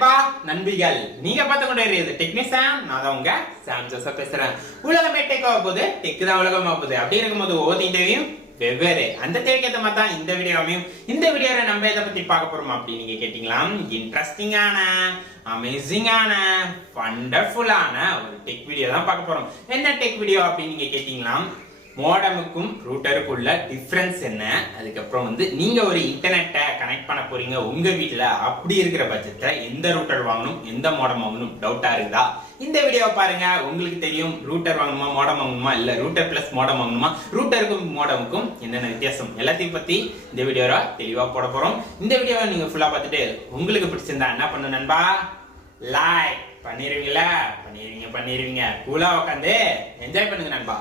நண்பா நண்பிகள் நீங்க பார்த்து கொண்டே இருக்கிறது டெக்னிஷியன். நான் தான் உங்க சாம் ஜோசப் பேசுறேன். உலகமே டெக் ஆக போகுது, டெக் தான் உலகமாக போகுது. அப்படி இருக்கும்போது ஒவ்வொரு இன்டர்வியூ வெவ்வேறு அந்த தேவைக்கு ஏற்ற மாதிரி தான் இந்த வீடியோவையும் இந்த வீடியோவை நம்ம எதை பத்தி பார்க்க போறோம் அப்படின்னு நீங்க கேட்டீங்களா, இன்ட்ரெஸ்டிங்கான அமேசிங்கான வண்டர்ஃபுல்லான ஒரு டெக் வீடியோ தான் பார்க்க போறோம். என்ன டெக் வீடியோ அப்படின்னு நீங்க கேட்டீங்களா, மோடமுக்கும் ரூட்டருக்கும் உள்ள டிஃபரன்ஸ் என்ன, அதுக்கப்புறம் நீங்க ஒரு இன்டர்நெட்டை கனெக்ட் பண்ண போறீங்க உங்க வீட்டுல, அப்படி இருக்கிற பட்சத்துல எந்த ரூட்டர் வாங்கணும் எந்த மோடம் வாங்கணும் டவுட்டா இருக்குதா, இந்த வீடியோவை பாருங்க. உங்களுக்கு தெரியும் ரூட்டர் வாங்கணுமா மோடம் வாங்கணுமா, இல்ல ரூட்டர் பிளஸ் மோடம் வாங்கணுமா, ரூட்டருக்கும் மோடமுக்கும் என்னென்ன வித்தியாசம் எல்லாத்தையும் பத்தி இந்த வீடியோல தெளிவா போட போறோம். இந்த வீடியோவை நீங்க ஃபுல்லா பார்த்துட்டு உங்களுக்கு பிடிச்சிருந்தா என்ன பண்ணு நண்பா, லைக் பண்ணிருவீங்களா, பண்ணிருவீங்க கூலா உட்காந்து என்ஜாய் பண்ணுங்க நண்பா.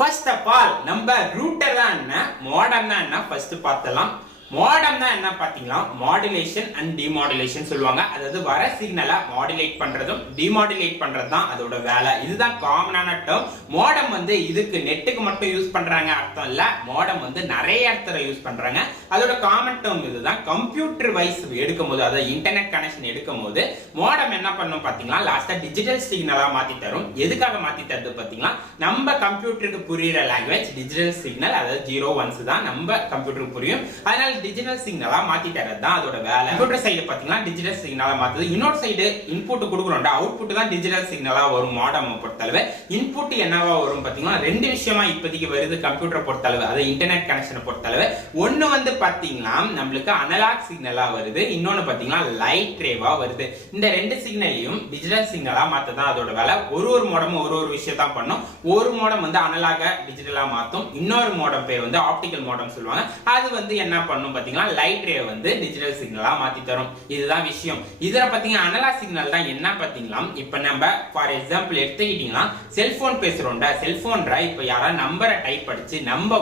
First of all, நம்ம ரூட்டர் தான் என்ன, மோடம் தான் என்ன ஃபர்ஸ்ட் பார்த்தலாம். மோடம் தான் என்ன பாத்தீங்களா, மாடுலேஷன் அண்ட் டிமாடுலேஷன் சொல்லுவாங்க. அதாவது வர சிக்னலை மாடுலேட் பண்றதும் டிமாடுலேட் பண்றது தான் அதோட வேலை. இதுதான் காமனான டேர்ம். மோடம் இதுக்கு நெட்டுக்கு மட்டும் யூஸ் பண்றாங்க அர்த்தம் இல்ல, மோடம் நிறைய இடத்துல யூஸ் பண்றாங்க. அதோட காமன் டேர்ம் இதுதான். கம்ப்யூட்டர் வைஸ் எடுக்கும் போது, அதாவது இன்டர்நெட் கனெக்ஷன் எடுக்கும் போது மோடம் என்ன பண்ணும் பாத்தீங்களா, லாஸ்டா டிஜிட்டல் சிக்னலா மாத்தி தரும். எதுக்காக மாத்தி தருது பாத்தீங்களா, நம்ம கம்ப்யூட்டருக்கு புரியுற லாங்குவேஜ் டிஜிட்டல் சிக்னல், அதாவது 0 1s தான் நம்ம கம்ப்யூட்டருக்கு புரியும். அதனால டிஜிட்டல் சிக்னலா மாத்தி தரது தான் அதோட வேலை. கம்ப்யூட்டர் சைடு பாத்தீங்கன்னா டிஜிட்டல் சிக்னலா மாத்துது. இன்னொரு சைடு இன்புட் கொடுக்குறோம்டா, அவுட்புட் தான் டிஜிட்டல் சிக்னலா வரும். மாடம் பொறுத்தளவு இன்புட் என்னவா வரும் பாத்தீங்கன்னா, ரெண்டு விஷயமா இப்போதைக்கு வருது கம்ப்யூட்டர் பொறுத்தளவு, அது இன்டர்நெட் கனெக்ஷனை பொறுத்தளவு. ஒன்னு பாத்தீங்கன்னா நம்மளுக்கு அனலாக் சிக்னலா வருது, இன்னொன்னு பாத்தீங்கன்னா லைட் ரேவா வருது. இந்த ரெண்டு சிக்னலையும் டிஜிட்டல் சிக்னலா மாத்ததான் அதோட வேலை. ஒரு மோடமும் ஒரு விஷயம் தான் பண்ணும். ஒரு மோடம் அனலாக டிஜிட்டலா மாத்தும், இன்னொரு மோடம் பேர் ஆப்டிகல் மோடம் சொல்லுவாங்க. அது என்ன பண்ணும் பாத்தீங்கன்னா லைட் ரே டிஜிட்டல் சிக்னலா மாத்தி தரும். இதுதான் விஷயம். இதுல பாத்தீங்கன்னா அனலாக் சிக்னல் தான் என்ன பாத்தீங்களா, இப்ப நம்ம ஃபார் எக்ஸாம்பிள் எடுத்துக்கிட்டீங்கன்னா செல்போன் பேசுறோம்டா, செல்போன்ல இப்ப யாரா நம்பரை டைப் அடிச்சு நம்ம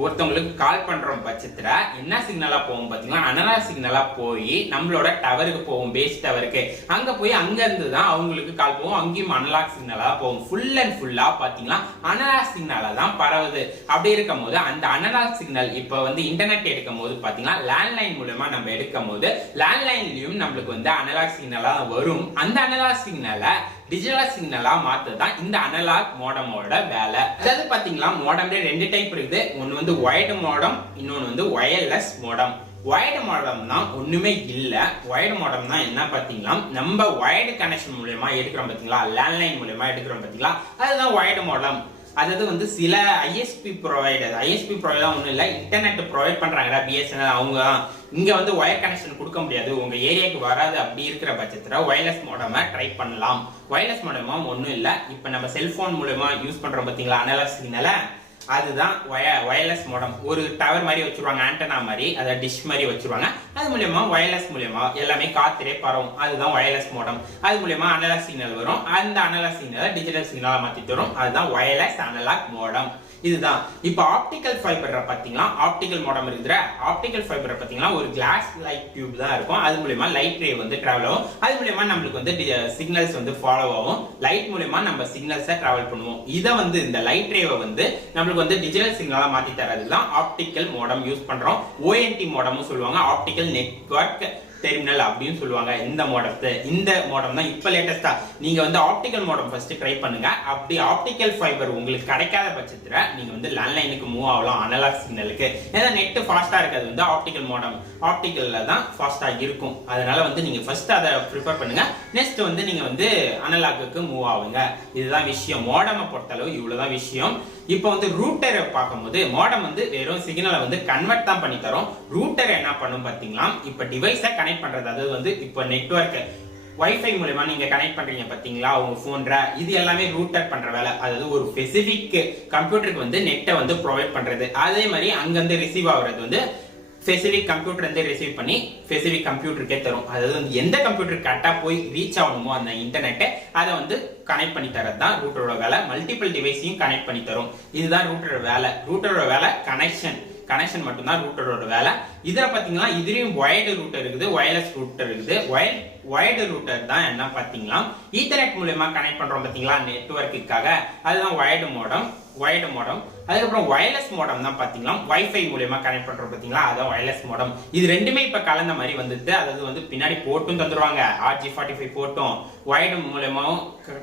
ஒருத்தவங்களுக்கு கால் பண்றோம் பட்சத்துல என்ன சிக்னலா போகும் பாத்தீங்கன்னா, அனலாக் சிக்னலா போய் நம்மளோட டவருக்கு போகும், பேஸ் டவருக்கு. அங்க போய் அங்க இருந்து தான் அவங்களுக்கு கால் போகும், அங்கேயும் அனலாக் சிக்னலா போகும். ஃபுல் அண்ட் ஃபுல்லா பாத்தீங்கன்னா அனலாக் சிக்னலா தான் பரவுது. அப்படி இருக்கும் போது அந்த அனலாக் சிக்னல் இப்ப இன்டர்நெட் எடுக்கும் போது பாத்தீங்கன்னா லேண்ட்லைன் மூலமா நம்ம எடுக்கும் போது லேண்ட்லைன்லயும் நம்மளுக்கு அனலாக் சிக்னலா வரும். அந்த அனலாக் சிக்னலை டிஜிட்டல் சிக்னலா மாத்துதான் இந்த அனலாக் மோடமோட வேலை. அதாவது பாத்தீங்களா, மோடம்ல ரெண்டு டைப் இருக்குது. ஒன்னு வயர்டு மோடம், இன்னொன்னு வயர்லெஸ் மோடம். வயர்டு மோடம் தான் ஒண்ணுமே இல்ல. வயர்டு மோடம் தான் என்ன பாத்தீங்களா, நம்ம வயர்டு கனெக்ஷன் மூலமா எடுக்கிறோம் பாத்தீங்களா, லேண்ட்லைன் மூலமா எடுக்கிறோம் பாத்தீங்களா, அதுதான் வயர்டு மோடம். அதாவது சில ஐஎஸ்பி ப்ரொவைடர் ஒன்றும் இல்லை, இன்டர்நெட் ப்ரொவைட் பண்றாங்கடா பிஎஸ்என்எல், அவங்க இங்க வயர் கனெக்ஷன் கொடுக்க முடியாது, உங்க ஏரியாவுக்கு வராது. அப்படி இருக்கிற பட்சத்துல வயர்லெஸ் மோடமை ட்ரை பண்ணலாம். வயர்லெஸ் மோடமா ஒன்றும் இல்லை, இப்ப நம்ம செல்போன் மூலமா யூஸ் பண்றோம் பாத்தீங்களா அனலாக் சிக்னலை, அதுதான் வயர்லெஸ் மோடம். ஒரு டவர் மாதிரி வச்சிருவாங்க, ஆண்டனா மாதிரி, அதை டிஷ் மாதிரி வச்சிருவாங்க. அது மூலமா வயர்லெஸ் மூலமா எல்லாமே காத்திரே பரவும், அதுதான் வயர்லெஸ் மோடம். அது மூலமா அனலாக் சிக்னல் வரும், அந்த அனலாக் சிக்னலை டிஜிட்டல் சிக்னலா மாத்தி தரும், அதுதான் வயர்லெஸ் அனலாக் மோடம். இதுதான். இப்ப ஆப்டிகல் ஃபைபர் பாத்தீங்களா, ஆப்டிகல் மோடம் இருக்குற ஆப்டிகல் ஃபைபர் பாத்தீங்கன்னா ஒரு கிளாஸ் லைட் டியூப் தான் இருக்கும். அது மூலமா லைட் ரே டிராவல் ஆகும். அது மூலமா நம்மளுக்கு சிக்னல்ஸ் ஃபாலோ ஆகும். லைட் மூலமா நம்ம சிக்னல்ஸை டிராவல் பண்ணுவோம். இதை இந்த லைட் ரேவை நம்மளுக்கு டிஜிட்டல் சிக்னலா மாத்தி தரதுதான் ஆப்டிகல் மோடம் யூஸ் பண்றோம். ஓஎன்டி மோடமும் சொல்லுவாங்க, ஆப்டிகல் நெட்வொர்க் டெர்மினல் அப்படின்னு சொல்லுவாங்க. இந்த மோடம் தான் இப்ப லேட்டஸ்டா. நீங்க ஆப்டிகல் மோடம் ஃபர்ஸ்ட் ட்ரை பண்ணுங்க. அப்படி ஆப்டிகல் ஃபைபர் உங்களுக்கு கிடைக்காத பட்சத்துல நீங்க லேண்ட்லைனுக்கு மூவ் ஆகலாம், அனலாக் சிக்னலுக்கு. ஏன்னா நெட் ஃபாஸ்டா இருக்காது, ஆப்டிகல் மோடம் ஆப்டிகல்ல தான் ஃபாஸ்டா இருக்கும். அதனால நீங்க ஃபர்ஸ்ட் அதை ப்ரிஃபர் பண்ணுங்க. நெக்ஸ்ட் நீங்க அனலாக்கு மூவ் ஆகுங்க. இதுதான் விஷயம். மோடமை பொறுத்தளவு இவ்வளவுதான் விஷயம். இப்போ ரூட்டரை பார்க்கும்போது மோடம் வெறும் சிக்னலை கன்வெர்ட் தான் பண்ணி தரும். ரூட்டர் என்ன பண்ணும் பாத்தீங்களா, இப்ப டிவைஸை கனெக்ட் பண்றது, அதாவது இப்போ நெட்வொர்க் வைஃபை மூலமா நீங்க கனெக்ட் பண்றீங்க பாத்தீங்களா உங்க போன்ல, இது எல்லாமே ரூட்டர் பண்ற வேலை. அதாவது ஒரு ஸ்பெசிபிக் கம்ப்யூட்டருக்கு நெட்டை ப்ரொவைட் பண்றது. அதே மாதிரி அங்க ரிசீவ் ஆகுறது ஸ்பெசிபிக் கம்ப்யூட்டர் ரிசீவ் பண்ணி ஸ்பெசிபிக் கம்ப்யூட்டருக்கே தரும். அதாவது எந்த கம்ப்யூட்டர் கரெக்டா போய் ரீச் ஆகணுமோ அந்த இன்டர்நெட்டை அதை கனெக்ட் பண்ணி தரது தான் ரூட்டரோட வேலை. மல்டிபிள் டிவைஸையும் கனெக்ட் பண்ணி தரும். இதுதான் ரூட்டரோட வேலை. ரூட்டரோட வேலை கனெக்ஷன் கனெக்ஷன் மட்டும் தான் ரூட்டரோட வேலை. இதுல பாத்தீங்கன்னா இதுலயும் வயர்டு ரூட்டர் இருக்குது, வயர்லெஸ் ரூட்டர் இருக்குது. வயர்டு ரூட்டர் தான் என்ன பாத்தீங்களா ஈத்தர்நெட் மூலமா கனெக்ட் பண்றோம் பாத்தீங்களா நெட்வொர்க்குக்காக, அதுதான் வயர்டு மோடம். அதுக்கப்புறம் வயர்லெஸ் மோடம் தான் பாத்தீங்களா வைஃபை மூலமா கனெக்ட் பண்றோம் பாத்தீங்களா, அதான் வயர்லெஸ் மோடம். இது ரெண்டுமே இப்ப கலந்த மாதிரி வந்துட்டு, அதாவது வந்து பின்னாடி போட்டும் தந்துருவாங்க, RJ45 போட்டும் வயர்டு மூலமாவும்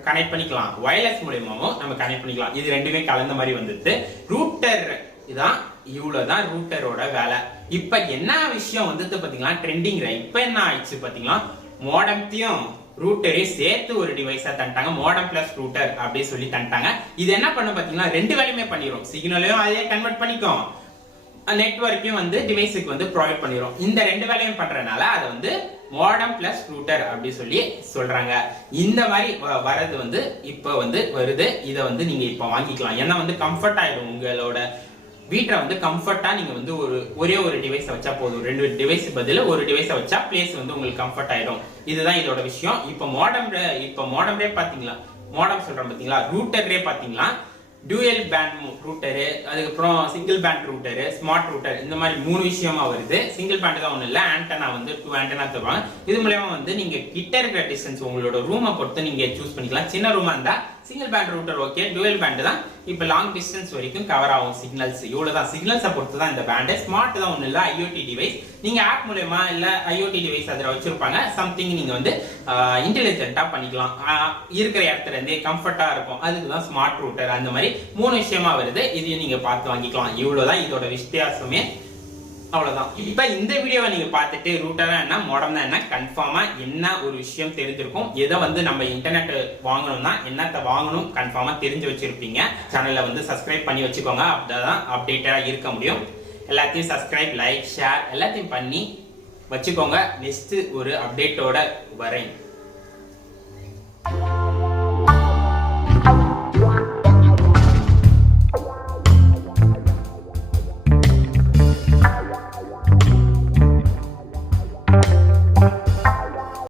கனெக்ட் பண்ணிக்கலாம், வயர்லெஸ் மூலமாவும் நம்ம கனெக்ட் பண்ணிக்கலாம். இது ரெண்டுமே கலந்த மாதிரி வந்துட்டு ரூட்டர் இதான், இவ்வளவுதான் ரூட்டரோட வேலை. இப்ப என்ன விஷயம் வந்துட்டு பாத்தீங்களா ட்ரெண்டிங். இப்ப என்ன ஆயிடுச்சு பாத்தீங்களா, மோடத்தையும் ரூட்டரையும் சேர்த்து ஒரு டிவைஸா தந்துட்டாங்க, மோடம் பிளஸ் ரூட்டர் அப்படி சொல்லி தந்துட்டாங்க. இது என்ன பண்ண பாத்தீங்கன்னா ரெண்டு வேலையுமே பண்ணிரும், சிக்னலையும் அதே கன்வெர்ட் பண்ணிக்கும், நெட்வொர்க்கையும் வந்து டிவைஸுக்கு வந்து ப்ரொவைட் பண்ணிரும். இந்த ரெண்டு வேலையும் பண்றதுனால அதை வந்து மோடம் பிளஸ் ரூட்டர் அப்படி சொல்லி சொல்றாங்க. இந்த மாதிரி வரது வந்து இப்ப வந்து வருது. இதை வந்து நீங்க இப்ப வாங்கிக்கலாம், ஏன்னா வந்து கம்ஃபர்ட் ஆயிடும் உங்களோட வீட்டை வந்து கம்ஃபர்ட்டா. நீங்க வந்து ஒரே ஒரு டிவைஸ் வச்சா போதும், ரெண்டு டிவைஸ் பதில ஒரு டிவைஸ் வச்சா பிளேஸ் வந்து உங்களுக்கு கம்ஃபர்ட் ஆயிடும். இதுதான் இதோட விஷயம். இப்ப மோடம்ரே பாத்தீங்களா, மோடம் சொல்றோம் பாத்தீங்களா, ரூட்டர்ரே பாத்தீங்களா டூயல் பேண்ட் ரூட்டரு, அதுக்கப்புறம் சிங்கிள் பேண்ட் ரூட்டரு, ஸ்மார்ட் ரூட்டர், இந்த மாதிரி 3 விஷயமா வருது. சிங்கிள் பேண்ட் தான் ஒண்ணு இல்ல, ஆண்டனா வந்து 2 ஆண்டனா தருவாங்க. இது மூலமா வந்து நீங்க கிட்ட இருக்கிற டிஸ்டன்ஸ் உங்களோட ரூமை பொறுத்து நீங்க சூஸ் பண்ணிக்கலாம். சின்ன ரூமா இருந்தா single band router okay, dual band தான் இப்ப லாங் டிஸ்டன்ஸ் வரைக்கும் கவர் ஆகும் சிக்னல்ஸ். இவ்வளவுதான், சிக்னல்ஸை பொறுத்து தான் இந்த பேண்ட். ஸ்மார்ட் தான் ஒண்ணு இல்ல, IoT டிவைஸ். நீங்க ஆப் மூலமா இல்ல IoT டிவைஸ் அதுல வச்சிருப்பாங்க, சம்திங் நீங்க வந்து இன்டெலிஜென்ட்டா பண்ணிக்கலாம், இருக்கிற இடத்துல இருந்தே கம்ஃபர்ட்டா இருக்கும். அதுக்கு தான் ஸ்மார்ட் ரூட்டர். அந்த மாதிரி 3 விஷயமா வருது, இதையும் நீங்க பார்த்து வாங்கிக்கலாம். இவ்வளவுதான் இதோட வித்தியாசமே, அவ்வளவுதான். இப்ப இந்த வீடியோவை நீங்க பார்த்துட்டு ரூட்டரா என்ன மோடம் என்ன கன்ஃபார்மா என்ன ஒரு விஷயம் தெரிஞ்சிருக்கும். எதை வந்து நம்ம இன்டர்நெட் வாங்கணும்னா என்னத்தை வாங்கணும் கன்ஃபார்மா தெரிஞ்சு வச்சிருப்பீங்க. சேனல்ல வந்து சப்ஸ்கிரைப் பண்ணி வச்சுக்கோங்க, அப்பதான் அப்டேட்டா இருக்க முடியும். எல்லாத்தையும் சப்ஸ்கிரைப், லைக், ஷேர் எல்லாத்தையும் பண்ணி வச்சுக்கோங்க. நெக்ஸ்ட் ஒரு அப்டேட்டோட வரேன்.